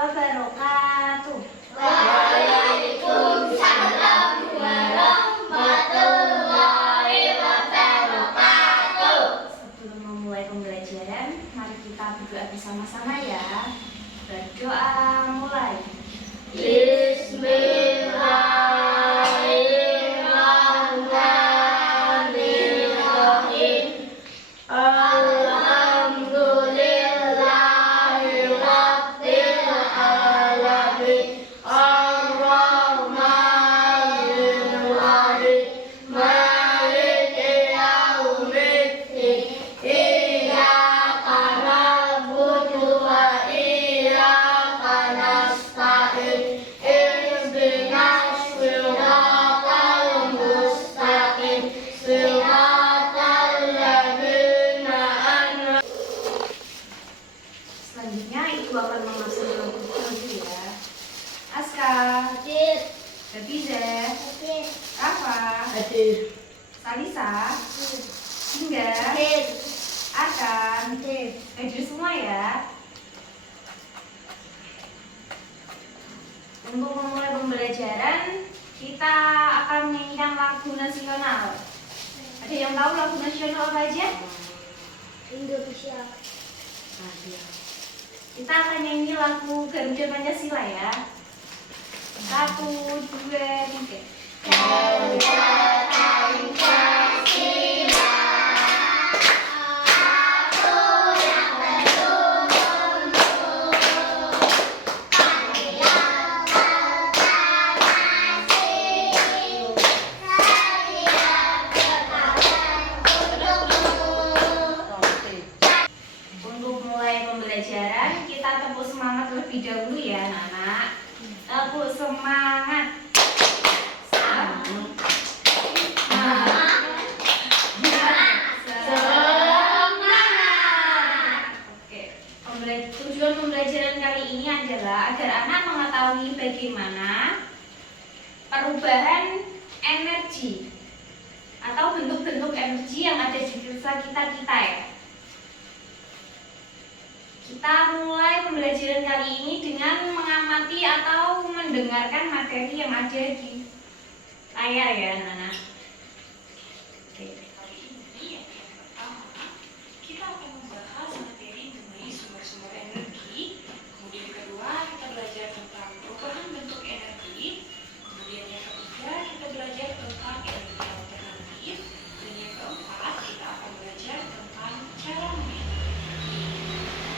wabarakatuh. Waalaikumsalam warahmatullahi wabarakatuh. Sebelum memulai pembelajaran, mari kita berdoa bersama-sama ya. Berdoa mulai. Bismillahirrahmanirrahim. Alhamdulillahirabbil alamin. Arrahmanir rahim. Maliki yaumiddin. Iyyaka na'budu wa iyyaka nasta'in. Ihdinas siratal mustaqim. Siratal ladzina an'amta. Selanjutnya Ibu akan memasukkan buku ya. Aska, Hadir. Habiza, Hadir. Rafa, Hadir. Salisa, Hingga, Hadir. Arkan, Hadir. hadir semua ya. Untuk memulai pembelajaran, kita akan menyanyikan lagu nasional. Ada yang tahu lagu nasional apa aja? Indonesia. Kita akan nyanyi lagu Garuda Pancasila ya. 1, 2, 3. Garuda Pancasila, aku yang terlindung. Marilah proklamasi, marilah berkabung. Untuk mulai pembelajaran, kita tepuk semangat terlebih dahulu ya anak-anak. Tepuk semangat. Oke. Tujuan pembelajaran kali ini adalah agar anak mengetahui bagaimana perubahan energi atau bentuk-bentuk energi yang ada di sekitar kita ya. Kita mulai pembelajaran kali ini dengan mengamati atau mendengarkan materi yang ada di layar ya anak-anak. Oke. Kali ini yang pertama, kita akan membahas materi mengenai sumber-sumber energi. Kemudian yang kedua, kita belajar tentang perubahan bentuk energi. Kemudian yang ketiga, kita belajar tentang energi alternatif. Dan yang keempat, kita akan belajar tentang cara mengenergi.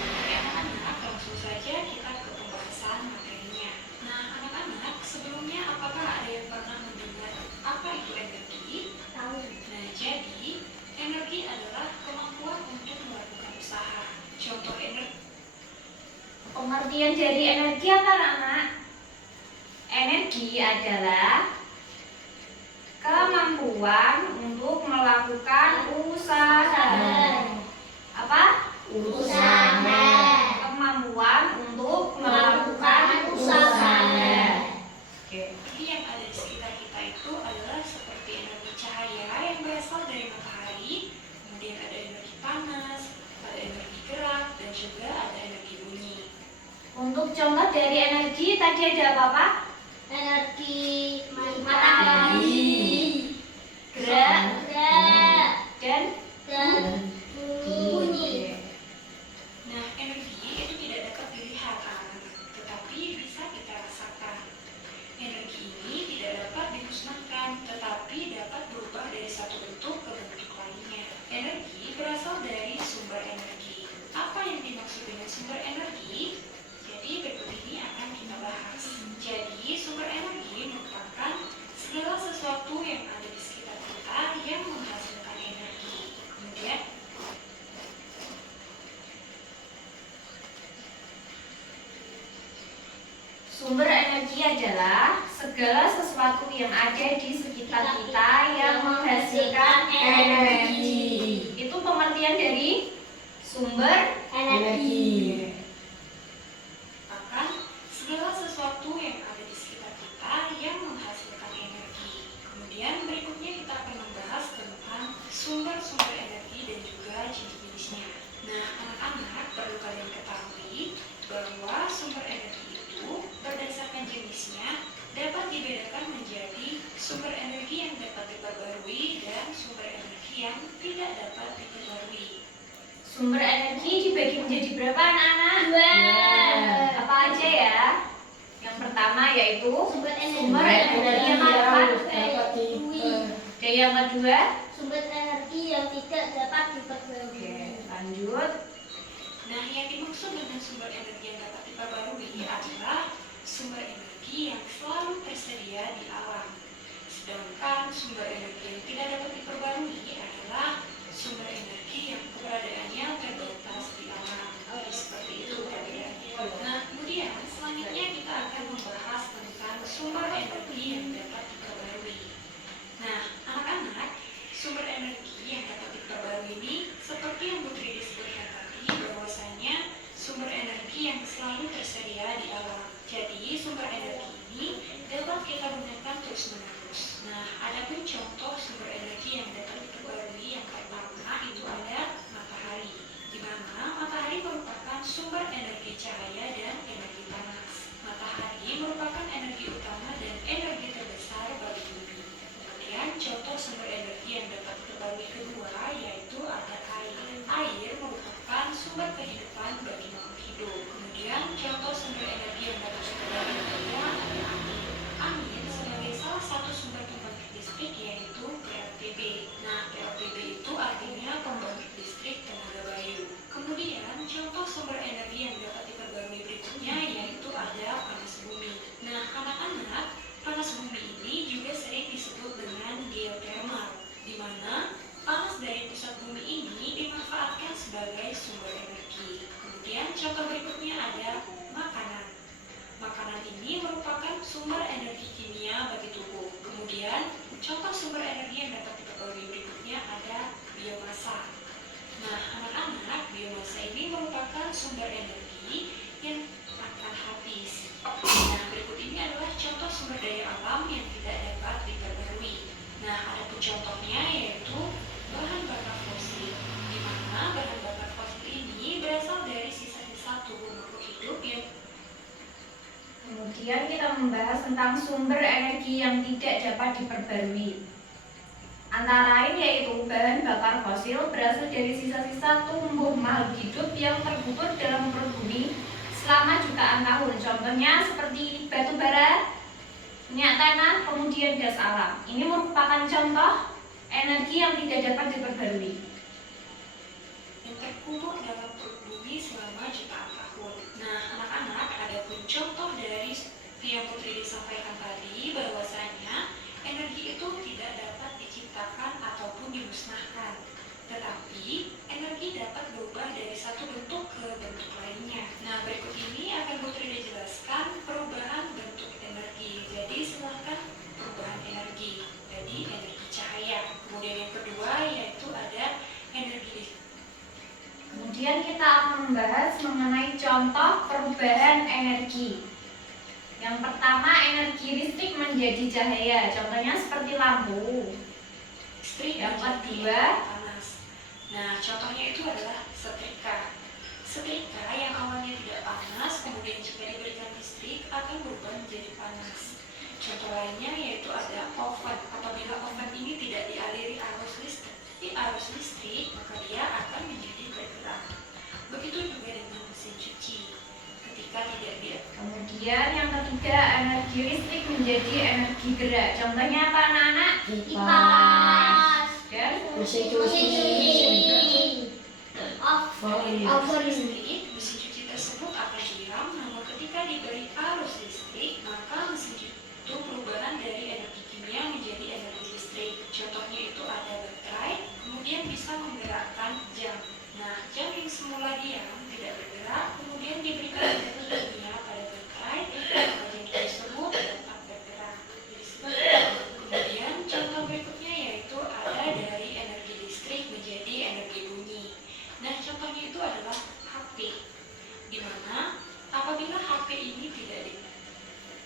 Oke anak-anak, langsung saja kita ke pembahasan materinya. Nah anak-anak, sebelumnya apakah ada yang pernah mendengar apa itu energi? Tahu. Nah, jadi energi adalah kemampuan untuk melakukan usaha. Contoh energi. Pengertian dari energi apa anak? Energi adalah kemampuan untuk melakukan usaha. Apa? Usaha. Kemampuan untuk melakukan usaha. Oke. Energi yang ada di sekitar kita itu adalah seperti energi cahaya yang berasal dari matahari, kemudian ada energi panas, ada energi gerak, dan juga ada energi bunyi. Untuk contoh dari energi tadi ada apa? Energi matahari, Gerak dan bunyi. Nah, energi itu tidak dapat dilihat anak-anak, tetapi bisa kita rasakan. Energi ini tidak dapat dimusnahkan, tetapi dapat berubah dari satu bentuk ke bentuk lainnya. Energi berasal dari sumber energi. Apa yang dimaksud dengan sumber energi? Jadi berikut ini akan kita bahas. Jadi sumber energi merupakan segala sesuatu yang ada di sekitar kita yang menghasilkan energi. Kemudian sumber energi adalah segala sesuatu yang ada di sekitar kita yang menghasilkan energi. Itu pengertian dari sumber Energi. bahkan segala sesuatu yang ada di sekitar kita yang menghasilkan energi. Kemudian berikutnya kita akan membahas tentang sumber-sumber energi dan juga jenis-jenisnya. Nah, anak-anak perlu kalian ketahui bahwa sumber energi jenisnya dapat dibedakan menjadi sumber energi yang dapat diperbarui dan sumber energi yang tidak dapat diperbarui. Sumber energi dibagi menjadi berapa anak-anak? Dua. Apa aja ya? Yang pertama yaitu Sumber sumber energi yang dapat. Dan yang kedua, Sumber energi yang tidak dapat diperbarui. oke, lanjut. Nah, yang dimaksud dengan sumber energi yang dapat diperbarui adalah sumber energi yang selalu tersedia di alam. Sedangkan sumber energi yang tidak dapat diperbarui adalah sumber energi yang keberadaannya terbatas di alam. Seperti itu perbedaannya. Nah, kemudian selanjutnya kita akan membahas tentang sumber energi yang dapat diperbarui. Nah, anak-anak, sumber energi yang dapat diperbarui ini seperti yang Bu Tri disebutkan tadi, bahwasanya sumber energi yang selalu tersedia di alam. Jadi, sumber energi ini dapat kita gunakan terus-menerus. Nah, ada pun contoh sumber energi yang dapat diperbarui yang pertama itu ada matahari, di mana matahari merupakan sumber energi cahaya dan energi panas. Matahari merupakan energi utama dan energi terbesar bagi bumi. Kemudian contoh sumber energi yang dapat diperbarui kedua yaitu ada air. Air merupakan sumber kehidupan bagi makhluk hidup. Kemudian contoh sumber energi yang dapat diperbarui ketiga ada angin. Angin sebagai salah satu sumber pembangkit listrik yaitu PLTB. Nah, PLTB itu artinya pembangkit listrik tenaga bayu. Kemudian contoh sumber energi yang dapat diperbarui berikutnya yaitu ada panas bumi. Nah, anak-anak, panas bumi ini juga sering disebut dengan geothermal, di mana panas dari pusat bumi ini dimanfaatkan sebagai sumber energi. Kemudian contoh berikutnya ada makanan. Makanan ini merupakan sumber energi kimia bagi tubuh. Kemudian contoh sumber energi yang dapat diperbarui berikutnya ada biomasa. Nah, anak-anak, biomasa ini merupakan sumber energi yang akan habis. Nah, berikut ini adalah contoh sumber daya alam yang tidak dapat diperbarui. Nah, ada pun contohnya yaitu bahan bakar fosil, di mana bahan bakar fosil ini berasal dari sisa-sisa tubuh makhluk hidup yang Kemudian kita membahas tentang sumber energi yang tidak dapat diperbarui. Antara lain yaitu bahan bakar fosil berasal dari sisa-sisa tumbuh makhluk hidup yang terkubur dalam perut bumi selama jutaan tahun. Contohnya seperti batu bara, minyak tanah, kemudian gas alam. Ini merupakan contoh energi yang tidak dapat diperbarui. yang terkubur dalam perut bumi selama jutaan tahun. Nah, anak-anak, ada pun contoh dari yang Putri disampaikan tadi bahwasanya energi itu tidak dapat diciptakan ataupun dimusnahkan, tetapi energi dapat berubah dari satu bentuk ke bentuk lainnya. Nah, berikut ini akan Putri dijelaskan perubahan bentuk energi. Jadi, silahkan perubahan energi. Jadi, energi cahaya. Kemudian yang kedua yaitu ada energi listrik. Kemudian kita akan membahas mengenai contoh perubahan energi. Yang pertama, energi listrik menjadi cahaya. Contohnya seperti lampu. Listrik Yang menjadi kedua, panas. Nah, contohnya itu adalah setrika. Setrika yang awalnya tidak panas, kemudian jika diberikan listrik akan berubah menjadi panas. Contoh lainnya yaitu ada oven. Apabila oven ini tidak dialiri arus listrik, maka dia akan menjadi bergerak. Begitu juga dengan mesin cuci. Ketika tidak dia Kemudian yang ketiga, energi listrik menjadi energi gerak. Contohnya apa anak-anak? Kipas. Dan Mesin oven listrik, mesin cuci tersebut akan diam, namun ketika diberi arus listrik, maka mesin cuci itu perubahan dari energi kimia menjadi energi listrik. Contohnya itu ada baterai, kemudian bisa menggerakkan jam. Nah, jam yang semula diam tidak bergerak, kemudian diberikan energi kimia pada baterai, maka jam tersebut dapat bergerak. Kemudian contoh berikutnya yaitu ada dari energi listrik menjadi energi bunyi. Nah, contohnya itu adalah HP, di mana apabila HP ini tidak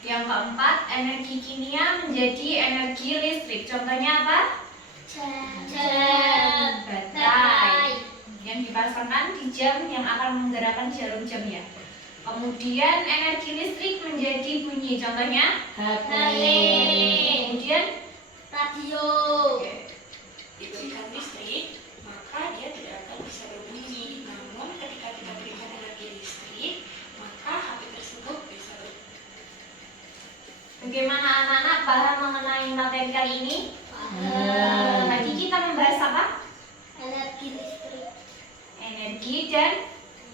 yang keempat, energi kimia menjadi energi listrik. Contohnya apa? Baterai yang dipasangkan di jam yang akan menggerakkan jarum jam ya. Kemudian energi listrik menjadi bunyi. Contohnya HP, kemudian radio. oke. Diberikan listrik, maka dia tidak akan bisa berbunyi. Namun ketika kita berikan energi listrik, maka HP tersebut bisa berbunyi. Bagaimana anak-anak paham mengenai materi kali ini? Tadi kita membahas apa? Energi listrik. Energi dan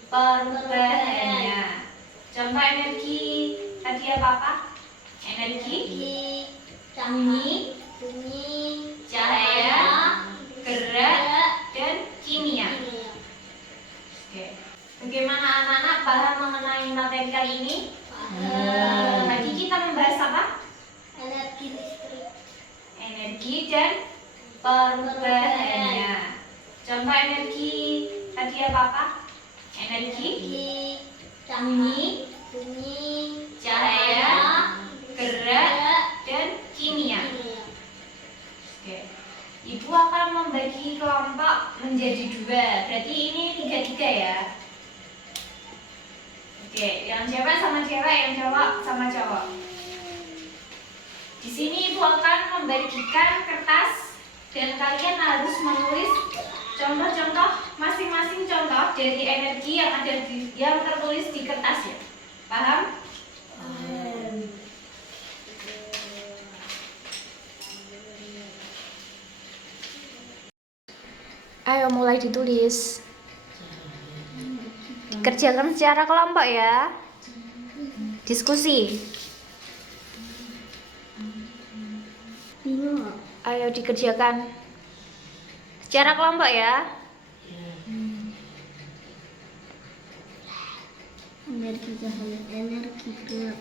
perubahannya. Contoh energi tadi apa? Energi, bunyi, bunyi, cahaya, gerak, dan kimia. Oke. Bagaimana anak-anak paham mengenai materi kali ini? Tadi kita membahas apa? Energi listrik. Energi dan perubahannya. Contoh energi tadi apa? Energi, bunyi, bunyi, cahaya, gerak, dan kimia. Oke. Ibu akan membagi kelompok menjadi 2. Berarti ini 3-3 ya. Oke, yang cewek sama cewek, yang cowok sama cowok. Di sini ibu akan membagikan kertas dan kalian harus menulis contoh-contoh masing-masing contoh dari energi yang ada yang tertulis di kertas ya. Paham? Ayo mulai ditulis. Kerjakan secara kelompok ya. Diskusi. Bingung. Ayo dikerjakan secara kelompok ya. Energi cahaya, energi gerak.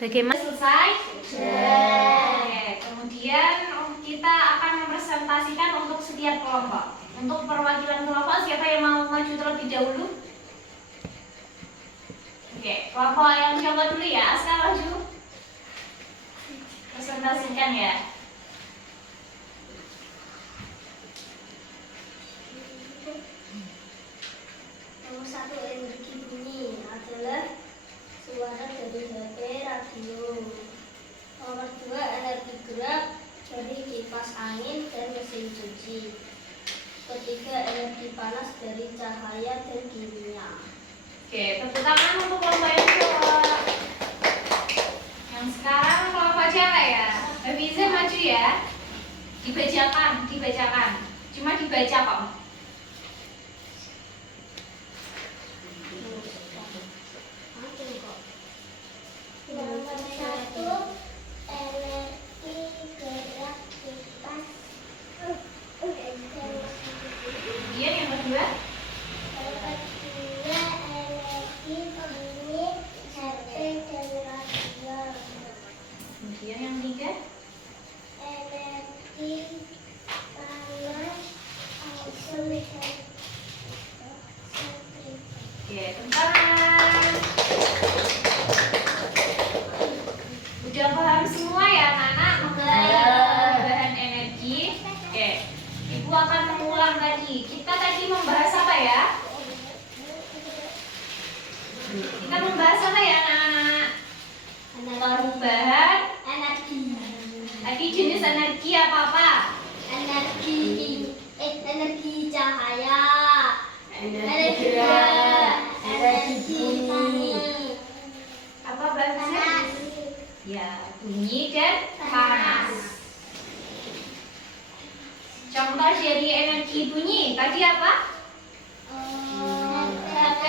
Bagaimana selesai? Oke, kemudian kita akan mempresentasikan untuk setiap kelompok. Untuk perwakilan kelompok, siapa yang mau maju terlebih dahulu? Oke, kelompok yang coba dulu ya. Aska maju. Presentasikan ya. Nomor 1 energi bunyi adalah suara dari HP, radio. Nomor 2 energi gerak dari kipas angin dan mesin cuci. Ketiga energi panas dari cahaya dan kimia. Oke, tepuk tangan untuk kelompok yang cowok. Yang sekarang kelompok cewek ya. Bisa maju ya. Dibacakan. Cuma dibaca kok. Nomor 1 energi gerak kipas. Kemudian yang kedua, Nomor 2 energi bunyi HP dan radio. kemudian yang ketiga, Energi panas langsung dan oke, tepuk tangan. Udah paham semua ya anak-anak mengenai bahan energi? Oke, ibu akan mengulang tadi. Kita tadi membahas apa ya? Kita membahas apa ya anak-anak? Perubahan. Tadi jenis energi apa-apa? energi cahaya, energi gerak, energi panas. Apa bahasanya? Ya, bunyi dan panas. Contoh dari energi bunyi tadi apa? HP,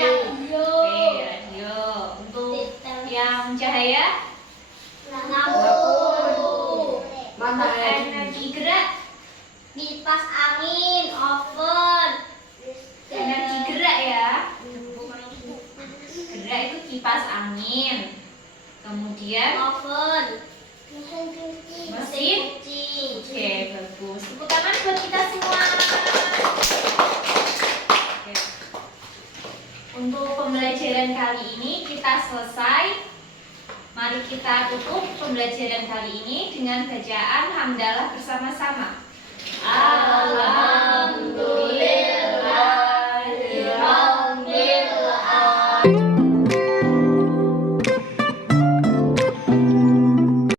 radio, Oke, radio. Untuk yang cahaya, lampu, energi gerak, kipas angin, oven, energi gerak ya. Gerak itu kipas angin. Kemudian oven, mesin. cuci. Oke, bagus. Tepuk tangan buat kita semua. Oke. Untuk pembelajaran kali ini kita selesai. Mari kita tutup. pembelajaran kali ini dengan bacaan hamdalah bersama-sama.